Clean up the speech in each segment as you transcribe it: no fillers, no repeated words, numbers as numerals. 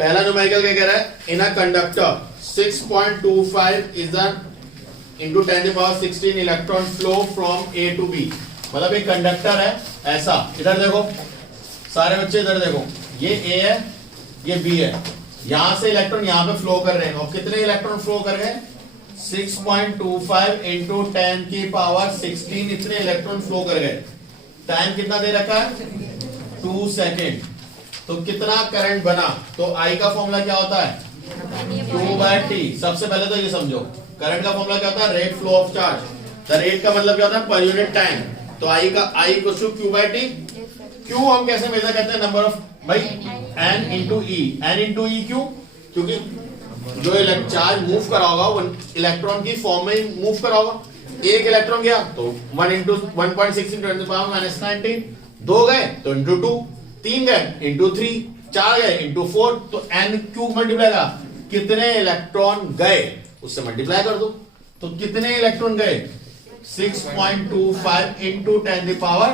पहला न्यूमेरिकल क्या कह रहा है, in a conductor 6.25 is into 10 to the power 16 electron flow from A to B। मतलब एक कंडक्टर है ऐसा, इधर देखो सारे बच्चे, इधर देखो, ये A है ये B है, यहां से इलेक्ट्रॉन यहां पे फ्लो कर रहे हैं, और कितने इलेक्ट्रॉन फ्लो कर रहे हैं, 6.25 इंटू 10 की पावर 16 इतने इलेक्ट्रॉन फ्लो कर गए। टाइम कितना दे रखा है, 2 सेकेंड। तो कितना करंट बना, तो I का फॉर्मूला क्या होता है, 2/T। सबसे पहले तो ये समझो, करंट का फॉर्मूला क्या होता है, rate flow of charge. The rate का मतलब क्या होता है, पर यूनिट टाइम। तो I का I equals to Q/T। Q हम कैसे मेजर करते हैं, नंबर ऑफ भाई N into E। N into E क्यों, क्योंकि जो चार्ज मूव करा होगा वो इलेक्ट्रॉन की फॉर्म में मूव करा होगा। एक इलेक्ट्रॉन गया तो 1 into 1.6 into 10 to the power -19, 2 गए तो इंटू 2, 3 गए इंटू 3, 4 गए इंटू 4। तो N क्यू मल्टीप्लाई का कितने इलेक्ट्रॉन गए उससे मल्टीप्लाई कर दो। तो कितने इलेक्ट्रॉन गए, 6.25 इंटू 10 to the power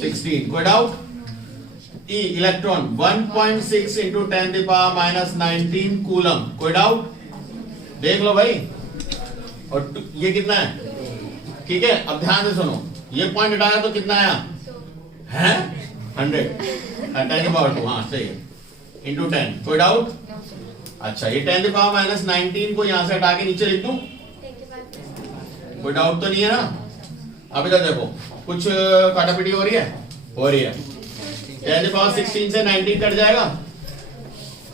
16। कोई doubt, E electron 1.6 into 10 to the power -19 coulomb. कोई डाउट, देख लो भाई। और ये कितना है, ठीक है। अब ध्यान से सुनो, ये पॉइंट हटाया तो कितना आया है, 100 10 to the power 2, हाँ सही है, इंटू 10। कोई डाउट, अच्छा ये 10 to the power -19 को यहां से हटा के नीचे लिख दूं, कोई डाउट तो नहीं है ना। अब इधर देखो, कुछ काटापीटी हो रही है। 10 to the power 16 से 19 कट जाएगा,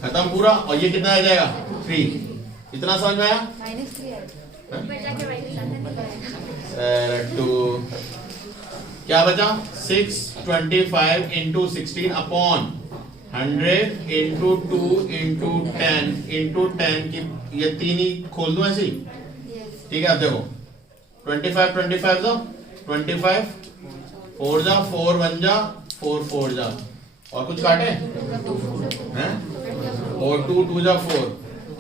खत्म पूरा। और ये कितना आ जाएगा, 3। इतना समझ में आया, क्या बचा, 625 into 16 upon 100 into 2 into 10 into 10 की ये 3 ही खोल दो ऐसे ही, ठीक है। अब देखो 25 दो, 25 4 जा 4 1 जा 4 4 जा, और कुछ काटे हैं, और 2 2 जा 4,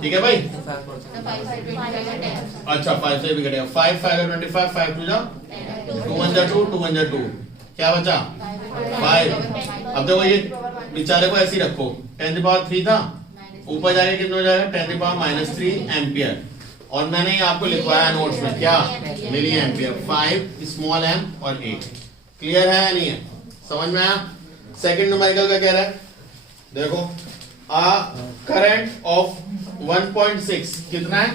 ठीक है भाई। अच्छा 5 से भी कटेगा, 5 5 25 5 2 जा 2 1 जा 2 2 1 जा 2, क्या बचा 5। अब देखो ये बेचारे को ऐसे ही रखो, 10 to the power 3 था, ऊपर जाके कितना हो जाएगा, 10 to the power -3 एम्पियर। और मैंने आपको लिखवाया नोट्स में क्या, मिली एम्पियर, 5 स्मॉल m और 8। क्लियर है या नहीं है, समझ में आया। सेकंड न्यूमेरिकल का कह रहा है, देखो आ करंट ऑफ 1.6 कितना है,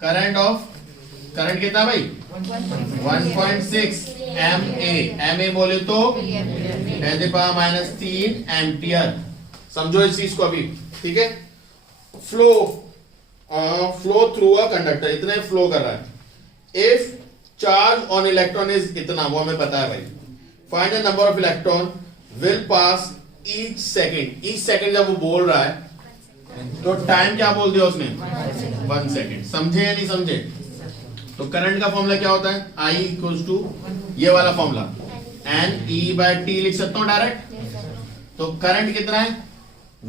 करंट कितना भाई, 1.6 MA बोले तो 10 to the power -3 एम्पियर। समझो इस चीज को अभी, ठीक है। फ्लो थ्रू अ कंडक्टर, इतने फ्लो कर रहा है। If charge on electron is इतना, वो हमें पता है भाई। Find the number of electron will pass each second जब वो बोल रहा है तो टाइम क्या बोल दिया उसने, 1 सेकेंड। समझे या नहीं समझे। तो करंट का फॉर्मूला क्या होता है, I इक्वल्स टू ये वाला फॉर्मूला NE/T लिख सकता हूं डायरेक्ट। तो करंट कितना है,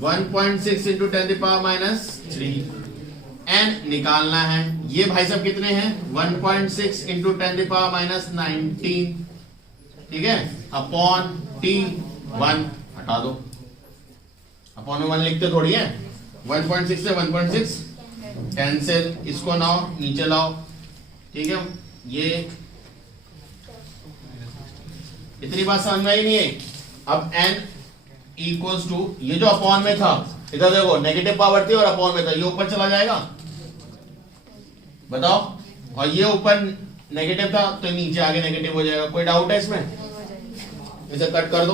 1.6 into 10 to the power -3। N निकालना है, ये भाई साहब कितने हैं, 1.6 इंटू 10 to the power -19, ठीक है, अपॉन T 1 हटा दो, अपॉन 1 लिखते थोड़ी है, 1.6 से 1.6 कैंसिल, इसको नाओ नीचे लाओ, ठीक है। ये इतनी बात समझ में आई नहीं है। अब n इक्वल्स टू, ये जो अपॉन में था, इधर देखो नेगेटिव पावर थी और अपॉन में था, ये ऊपर चला जाएगा, बताओ। और ये ऊपर नेगेटिव था तो नीचे आगे नेगेटिव हो जाएगा। कोई डाउट है इसमें, इसे कट कर दो,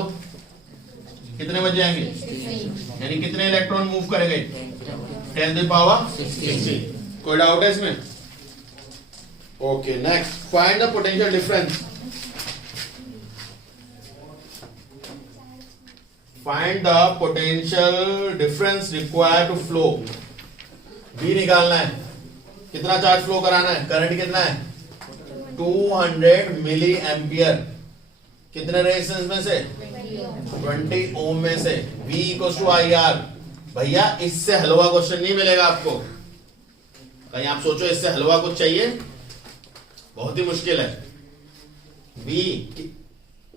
कितने बच जाएंगे, यानी कितने इलेक्ट्रॉन मूव करेंगे, 10 to the power 16। कोई डाउट है इसमें, okay. Next, find the potential difference. Find the potential difference required to flow. V निकालना है, कितना चार्ज फ्लो कराना है, करंट कितना है, 200 मिली एम्पियर, कितने रेजिस्टेंस में से, 20 ओम में से। V equals to IR। भैया इससे हलवा क्वेश्चन नहीं मिलेगा आपको, कहीं आप सोचो इससे हलवा कुछ चाहिए, बहुत ही मुश्किल है। V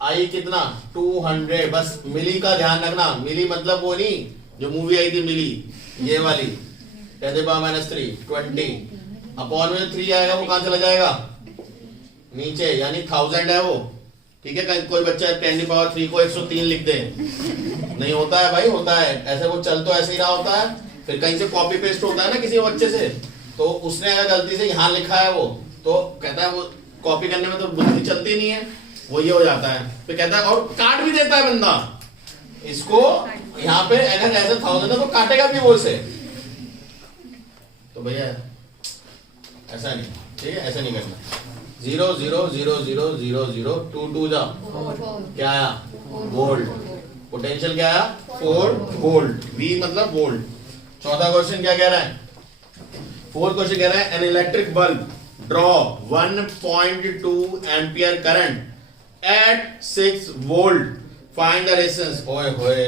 I कितना, 200, बस मिली का ध्यान रखना, मिली मतलब वो नहीं जो मूवी आई थी मिली, ये वाली 10⁻³ 20 अपॉन में 3 आएगा वो कहां चला जाएगा नीचे, यानी 1000 है वो। ठीक है, कहीं कोई बच्चा 10⁻³ को 103 लिख दे, नहीं होता है भाई, होता है ऐसे, वो चल तो ऐसे ही रहा होता है, फिर कहीं से कॉपी पेस्ट होता है ना किसी बच्चे से, तो उसने अगर गलती से यहाँ लिखा है वो, तो कहता है वो कॉपी करने में तो बुद्धि चलती नहीं है, वो ये हो जाता है, फिर कहता है और काट भी देता है बंदा इसको, यहाँ पे अगर ऐसे 1000 है तो काटेगा भी वो इसे, तो भैया ऐसा नहीं, ठीक है, ऐसा नहीं करना। 0 0 0 0 0 0 2 2 जा क्या आया वोल्ट, पोटेंशियल क्या आया 4 वोल्ट, V मतलब वोल्ट। चौथा क्वेश्चन क्या कह रहा है, फोर्थ क्वेश्चन कह रहा है an electric bulb draw 1.2 ampere current at 6 volt, find the resistance. ओए होए,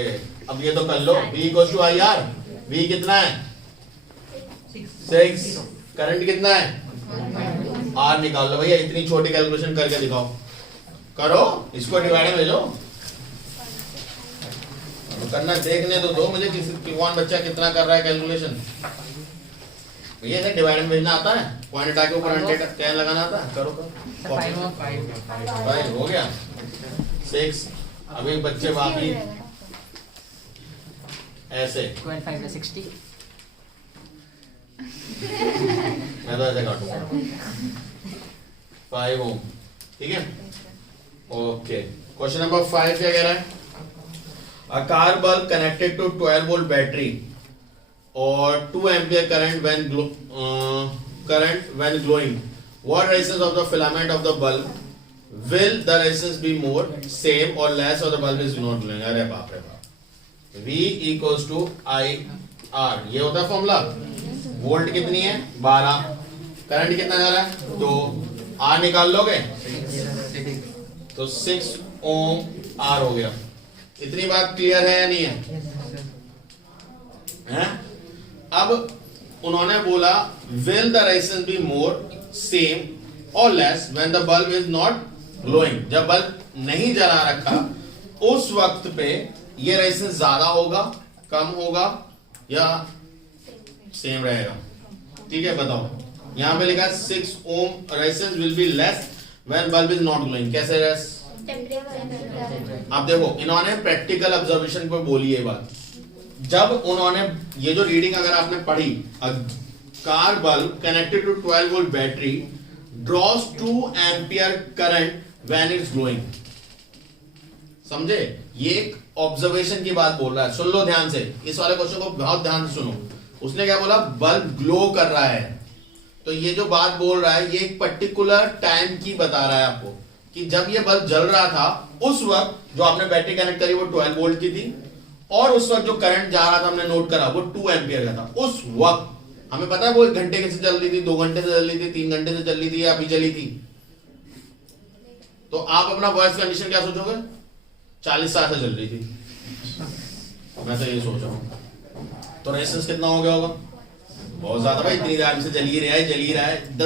अब ये तो कर लो, V equal to IR, V कितना है 6, करंट कितना है R निकाल लो भैया, इतनी छोटी कैलकुलेशन करके दिखाओ, करो इसको डिवाइड में लो, तो करना देखने तो दो मुझे कौन बच्चा कितना कर रहा है कैलकुलेशन। भैया इसे डिवाइड में भेजना आता है, पॉइंट हटा के ऊपर 100 क्या लगाना आता है, करो करो 5 हो गया 6, अभी बच्चे बाकी ऐसे 25 मैं तो ऐसे काटूंगा 5 ओम, ठीक है। ओके, क्वेश्चन नंबर 5 क्या कह रहा है, a car bulb connected to 12 volt battery और 2 ampere current when glowing, what resistance of the filament of the bulb, will the resistance be more, same or less, or the bulb is not glowing। अरे बाप रे बाप, V equals to IR, ये होता है formula, volt कितनी है 12, current कितना जा रहा है 2, R निकाल लोगे तो 6 ओम R हो गया। इतनी बात क्लियर है या नहीं है, हैं? अब उन्होंने बोला will the resistance be more, same or less when the bulb is not glowing, जब बल्ब नहीं जला रखा उस वक्त पे ये रेजिस्टेंस ज्यादा होगा, कम होगा या सेम रहेगा। ठीक है, बताओ, यहाँ पे लिखा 6 ohm resistance will be less when bulb is not glowing, कैसे लेस? अब देखो इन्होंने प्रैक्टिकल ऑब्जर्वेशन पर बोली ये बात, जब उन्होंने ये जो रीडिंग अगर आपने पढ़ी, car bulb connected to 12 volt battery draws 2 ampere current when it's glowing, समझे? ये एक ऑब्जर्वेशन की बात बोल रहा है, सुन लो ध्यान से, इस वाले क्वेश्चन को बहुत ध्यान से सुनो। उसने क्या बोला, बल्ब ग्लो कर रहा है, तो ये जो बात बोल रहा है ये एक पर्टिकुलर टाइम की बता रहा है आपको, कि जब ये बल्ब जल रहा था उस वक्त जो आपने बैटरी कनेक्ट करी वो 12 वोल्ट की थी, और उस वक्त जो करंट जा रहा था हमने नोट करा वो 2 एम्पियर का था। उस वक्त हमें पता है वो 1 घंटे से चल रही थी, 2 घंटे से चल रही थी, 3 घंटे से चल रही थी या अभी चली थी, तो आप अपना वॉइस कंडीशन क्या सोचोगे, 40 साल से चल रही थी, मैं तो ये सोच रहा हूं, तो रेजिस्टेंस कितना हो गया होगा, बहुत ज्यादा भाई, इतनी देर से जल ही रहा है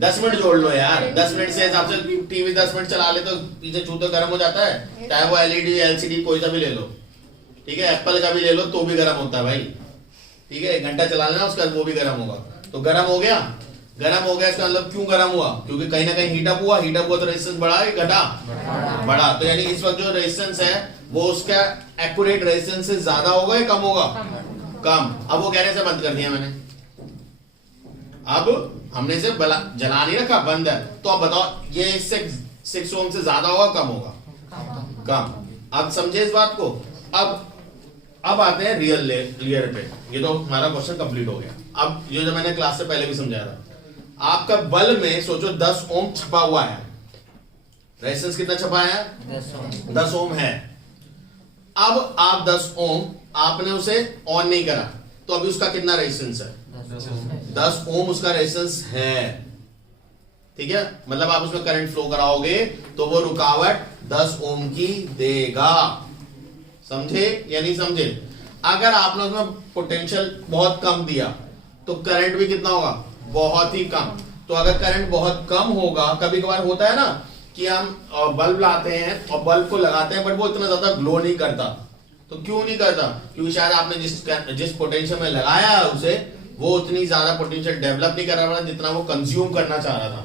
10 मिनट जोड़ लो यार, 10 मिनट से हिसाब से टीवी 10 मिनट चला ले तो पीछे छूते गर्म हो जाता है, चाहे वो एलईडी एलसीडी कोई सा भी ले लो, ठीक है, एप्पल का भी ले लो तो भी गर्म होता है भाई, ठीक है, 1 घंटा चला लेना उसका वो भी गर्म होगा, तो गर्म हो गया इसका मतलब क्यों गर्म हुआ, क्योंकि कहीं ना कहीं हीटअप हुआ तो रेजिस्टेंस बढ़ा कि घटा, बढ़ा, तो यानी इस वक्त जो रेजिस्टेंस है वो उसका एक्यूरेट रेजिस्टेंस से ज्यादा होगा या कम होगा, कम। अब वो कहने से बंद कर दिया मैंने, अब हमने इसे जला नहीं रखा, बंद है, तो अब बताओ ये 6 ओम से ज्यादा होगा कम होगा, कम। अब समझे इस बात को। अब आते हैं रियल पे, ये तो हमारा क्वेश्चन कंप्लीट हो गया। अब ये जो मैंने क्लास से पहले भी समझाया था, आपका बल्ब में सोचो 10 ओम छपा हुआ है, रेजिस्टेंस कितना छपा है 10 ओम है। अब आप 10 ओम आपने उसे ऑन नहीं करा, तो अभी उसका कितना रेजिस्टेंस है 10 ओम उसका रेजिस्टेंस है, ठीक है, मतलब आप उसमें करंट फ्लो कराओगे तो वो रुकावट 10 ओम की देगा, समझे या नहीं समझे? अगर आपने उसमें पोटेंशियल बहुत कम दिया तो करंट भी कितना होगा, बहुत ही कम। तो अगर करंट बहुत कम होगा, कभी कभार होता है ना कि हम बल्ब लाते हैं और बल्ब को लगाते हैं बट वो इतना ज्यादा ग्लो नहीं करता, तो क्यों नहीं करता? क्योंकि शायद आपने जिस पोटेंशियल में लगाया है उसे, वो उतनी ज्यादा पोटेंशियल डेवलप नहीं कर रहा था जितना वो कंज्यूम करना चाह रहा था।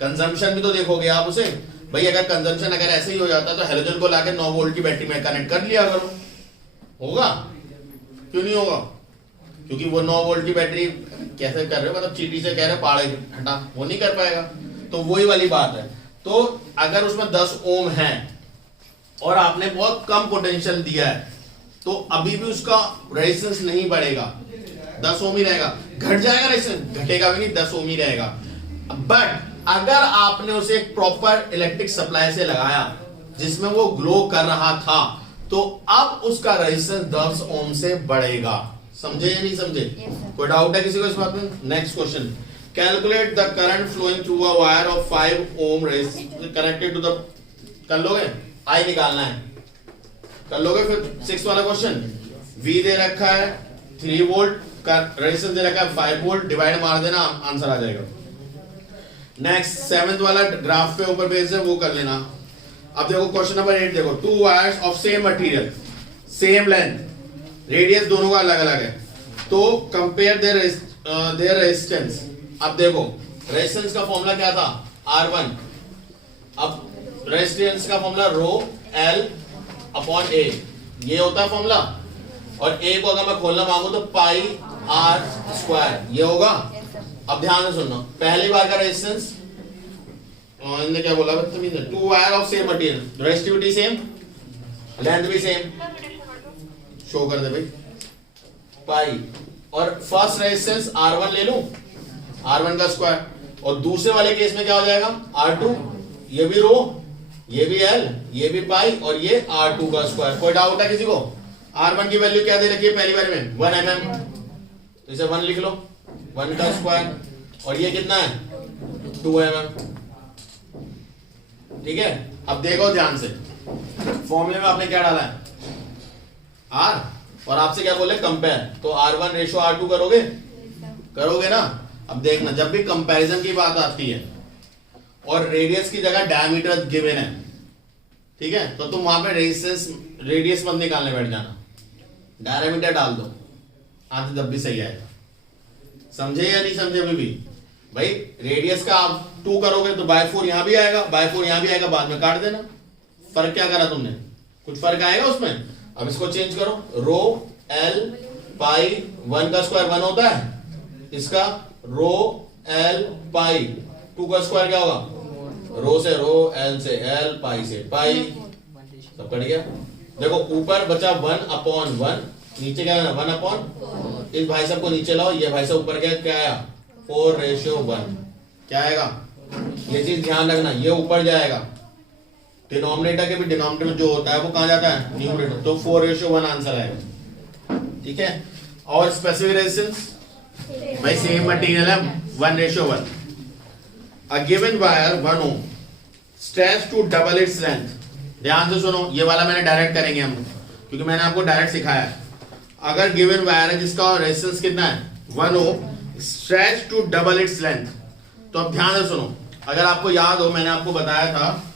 कंजम्पशन भी तो देखोगे आप उसे भाई, अगर कंजम्पशन अगर ऐसे ही हो जाता तो हेलोजन को लाके 9 वोल्ट की बैटरी में कनेक्ट कर लिया करो, होगा? क्यों नहीं होगा? क्योंकि वो 9 वोल्ट की बैटरी कैसे कर रहे हो, मतलब चीटी से कह रहे पाड़े हटा, वो नहीं कर पाएगा। तो वही वाली बात है। तो अगर उसमें 10 ओम है और आपने बहुत कम पोटेंशियल दिया है तो अभी भी उसका रेजिस्टेंस नहीं बढ़ेगा, 10 ओम ही रहेगा। घट जाएगा रेजिस्टेंस, घटेगा भी नहीं, 10 ओम ही रहेगा। बट अगर आपने उसे एक प्रॉपर इलेक्ट्रिक सप्लाई से लगाया जिसमें वो ग्लो कर रहा था, तो अब उसका रेजिस्टेंस 10 ओम से बढ़ेगा। समझे या नहीं समझे? कोई डाउट है किसी को इस बात में? Next question, calculate the current flowing through a wire of 5 ohm connected to the, कर लोगे? आई निकालना है, कर लोगे? फिर 6 वाला क्वेश्चन, V दे रखा है 3 वोल्ट का, रेजिस्टेंस दे रखा है 5 वोल्ट, डिवाइड मार देना, आंसर आ जाएगा। नेक्स्ट 7th वाला ग्राफ पे ऊपर पेज है, वो कर लेना। अब देखो क्वेश्चन नंबर 8 देखो, 2 wires of same material, same length, radius दोनों का अलग अलग है, तो कंपेयर देयर रेजिस्टेंस। अब देखो रेजिस्टेंस का फॉर्मूला क्या था? R1। अब रेजिस्टेंस का formula rho L upon A, ये होता है फॉर्मूला। और A को अगर मैं खोलना मांगू तो पाई R स्क्वायर, ये होगा। अब ध्यान से सुनना, पहली बार का रेजिस्टेंस, इन्होंने क्या बोला बदतमीज है, 2 wire of same material, resistivity same, length भी सेम, शो कर दे भाई पाई। और फर्स्ट रेजिस्टेंस R1 ले लूं, R1 का स्क्वायर, और दूसरे वाले केस में क्या हो जाएगा? R2, ये भी रो, ये भी L, ये भी पाई, और ये R2 का स्क्वायर। कोई डाउट है किसी को? R1 की वैल्यू क्या दे रखी है पहली बार में? 1 mm, इसे 1 लिख लो, 1 का स्क्वायर, और ये कितना है? 2 mm। ठीक है, अब देखो ध्यान से, फॉर्मूले में आपने क्या डाला है? R, और आपसे क्या बोले? कंपेयर, तो R1 रेशो R2 करोगे? करोगे ना? अब देखना, जब भी कंपैरिजन की बात आती है और रेडियस की जगह डायमीटर गिवन है, ठीक है, तो तुम वहां पे रेजिस्टेंस रेडियस मत निकालने बैठ जाना, डायमीटर डाल दो, आंसर जब भी सही आएगा। समझे या नहीं समझे? अभी भी भाई रेडियस का आप 2 करोगे तो बाय 4 यहां भी आएगा, बाय 4 यहां भी आएगा, बाद में काट देना। फर्क क्या करा तुमने? कुछ फर्क आएगा उसमें? अब इसको चेंज करो, रो L पाई, 1 का स्क्वायर 1 होता है, इसका रो L पाई, 2 का स्क्वायर क्या होगा? रो से रो, L से L, पाई से पाई, सब कट गया। देखो ऊपर बचा 1 अपॉन 1, नीचे क्या है? 1 अपॉन, इस भाई साहब को नीचे लाओ, ये भाई साहब ऊपर गया, क्या आया? 4:1, क्या आएगा? ये चीज ध्यान रखना, ये ऊपर जाएगा, डिनोमिनेटर के भी डिनोमिनेटर जो होता है वो कहां जाता है? न्यूमरेटर, तो 4:1 आंसर आएगा। ठीक है, और स्पेसिफिक रेजिस्टेंस भाई सेम मटेरियल है, 1:1। A given wire 1 ohm stretch to double its length. ध्यान से सुनो, ये वाला मैंने डायरेक्ट करेंगे हम, क्योंकि मैंने आपको डायरेक्ट सिखाया है। अगर गिवन वायर है जिसका रेजिस्टेंस कितना है? 1 ohm, stretch to double its length. तो अब ध्यान से सुनो, अगर आपको याद हो मैंने आपको बताया था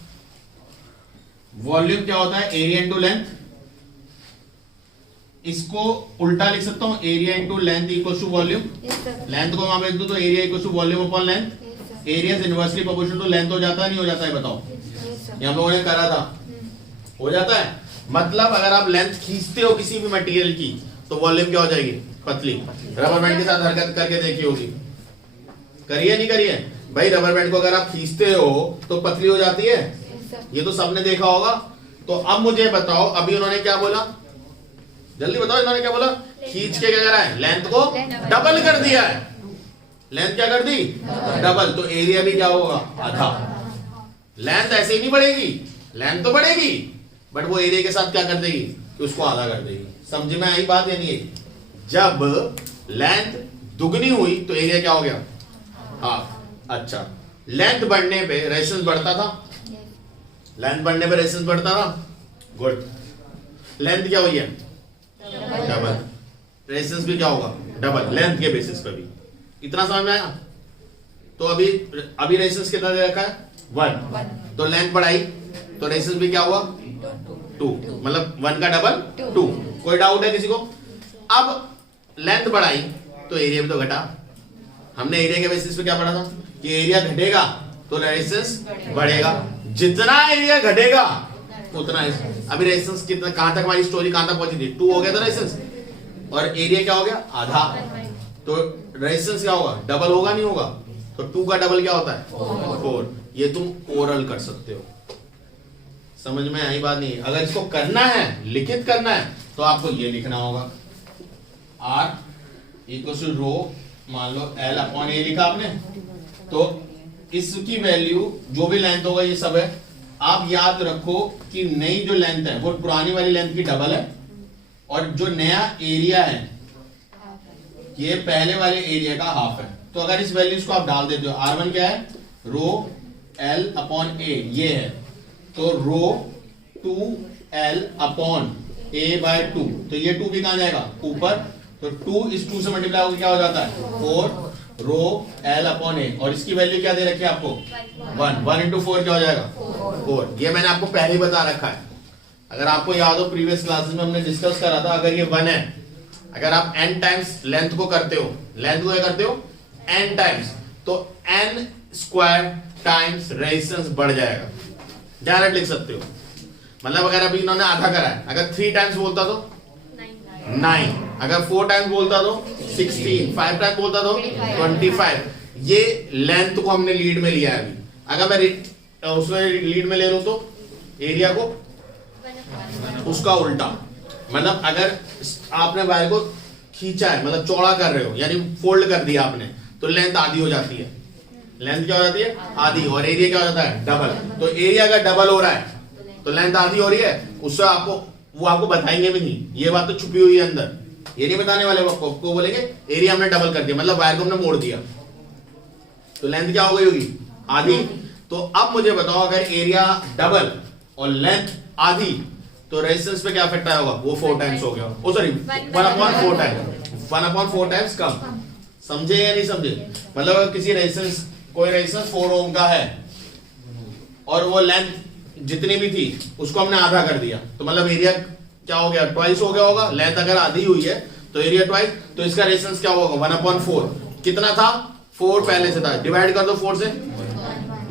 वॉल्यूम क्या होता है? Area into length. इसको उल्टा लिख सकता हूं, area into length equal to volume. Length को वहां भेज दो तो area equal to volume upon length. Area inversely proportional to length हो जाता है, नहीं हो जाता है? बताओ, ये हम लोगों ने करा था, हो जाता है। मतलब अगर आप लेंथ खींचते हो किसी भी मटेरियल की तो वॉल्यूम क्या हो जाएगी? पतली। रबर बैंड के साथ हरकत करके देखी होगी, करिए नहीं करिए भाई? रबर बैंड को अगर आप खींचते हो तो पतली हो जाती है, ये तो सबने देखा होगा। तो अब मुझे बताओ, अभी उन्होंने क्या बोला? जल्दी बताओ, इन्होंने क्या बोला? खींच के क्या करा है? लेंथ को डबल कर दिया है। लेंथ क्या कर दी? डबल। तो एरिया भी क्या होगा? आधा। लेंथ ऐसे ही नहीं बढ़ेगी, लेंथ तो बढ़ेगी, बट वो एरिया के साथ क्या कर देगी? कि उसको आधा कर देगी। समझ में आई बात? यानी जब लेंथ दुगनी हुई तो एरिया क्या हो गया? हाफ। अच्छा, लेंथ बढ़ने पे रेजिस्टेंस बढ़ता था, लेंथ बढ़ने पे रेजिस्टेंस बढ़ता था, गुड। लेंथ क्या हुई है? डबल। रेजिस्टेंस भी क्या होगा? डबल, लेंथ के बेसिस पे भी। इतना समझ में आया? तो अभी रेजिस्टेंस कितना दे रखा है? 1। तो लेंथ बढ़ाई तो रेजिस्टेंस भी क्या हुआ? 2, मतलब 1 का डबल 2। कोई डाउट है किसी को? अब लेंथ बढ़ाई तो एरिया भी तो घटा। हमने एरिया के बेसिस पे क्या पढ़ा था कि एरिया घटेगा तो रेजिस्टेंस बढ़ेगा, जितना एरिया घटेगा उतना। अभी रेजिस्टेंस कितना, कहां तक हमारी स्टोरी कहां तक पहुंची थी? 2 हो गया था रेजिस्टेंस, और एरिया क्या हो गया? आधा। तो रेजिस्टेंस क्या होगा? डबल होगा, नहीं होगा? तो 2 का डबल क्या होता है? 4। ये तुम ओरल कर सकते हो, समझ में आई बात? नहीं। अगर इसको करना है, लिखित करना है, तो आपको ये लिखना होगा, R इक्वल टू रो, मान लो L अपॉन A लिखा आपने, तो इसकी वैल्यू जो भी लेंथ होगा ये सब है। आप याद रखो कि नई जो लेंथ है वो पुरानी वाली लेंथ की डबल है, और जो नया एरिया है ये पहले वाले एरिया का हाफ है। तो अगर इस वैल्यूज को आप डाल देते हो, R1 क्या है? रो L अपॉन A ये है, तो रो 2L अपॉन A बाय 2, तो ये 2 भी कहां जाएगा? ऊपर। तो 2 इस 2 से मल्टीप्लाई होकर क्या हो जाता है? 4 रो L अपॉन A, और इसकी वैल्यू क्या दे रखी है आपको? 1। 1 इंटू 4 क्या हो जाएगा? 4। ये मैंने आपको पहले ही बता रखा है, अगर आपको याद हो प्रीवियस क्लासेस में हमने डिस्कस करा था। अगर ये 1 है, अगर आप n टाइम्स लेंथ को करते हो, लेंथ को क्या करते हो? n टाइम्स, तो n स्क्वायर टाइम्स रेजिस्टेंस बढ़ जाएगा। डायरेक्ट लिख सकते हो। मतलब अगर अभी इन्होंने आधा करा है, अगर 3 टाइम्स बोलता तो 9, अगर 4 टाइम्स बोलता तो 16, 5 टाइम्स बोलता तो 25। ये लेंथ को हमने लीड में लिया है अभी। अगर मैं उसमें लीड में ले लूं तो एरिया को उसका उल्टा, मतलब अगर आपने वायर को खींचा है, मतलब चौड़ा कर रहे हो, यानी फोल्ड कर दिया आपने, तो लेंथ आधी हो जाती है। लेंथ क्या हो जाती है? आधी। और एरिया क्या हो जाता है? डबल। तो एरिया अगर डबल हो रहा है तो लेंथ आधी हो रही है, उससे आपको वो आपको बताएंगे भी नहीं, ये बात तो छुपी हुई है अंदर, ये नहीं बताने वाले। आपको बोलेंगे एरिया हमने डबल कर दिया, मतलब वायर को हमने मोड़ दिया, तो लेंथ क्या हो गई होगी? आधी। तो अब मुझे बताओ, अगर एरिया डबल और लेंथ आधी, तो रेजिस्टेंस पे क्या इफेक्ट आया होगा? वो 4 टाइम्स हो गया। ओ सॉरी, 1/4 टाइम्स, 1/4 टाइम्स कम। समझे या नहीं समझे? मतलब अगर किसी रेजिस्टेंस, कोई रेजिस्टेंस 4 ओम का है और वो लेंथ जितनी भी थी उसको हमने आधा कर दिया, तो मतलब एरिया क्या हो गया? ट्वाइस हो गया होगा। लेंथ अगर आधी हुई है तो एरिया ट्वाइस, तो इसका रेजिस्टेंस क्या होगा? 1/4। कितना था? 4 पहले से था, डिवाइड कर दो 4 से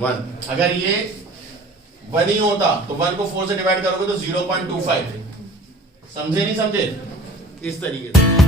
1। अगर ये 1 ही होता तो 1 को 4 से डिवाइड करोगे तो 0.25। समझे नहीं समझे? इस तरीके से।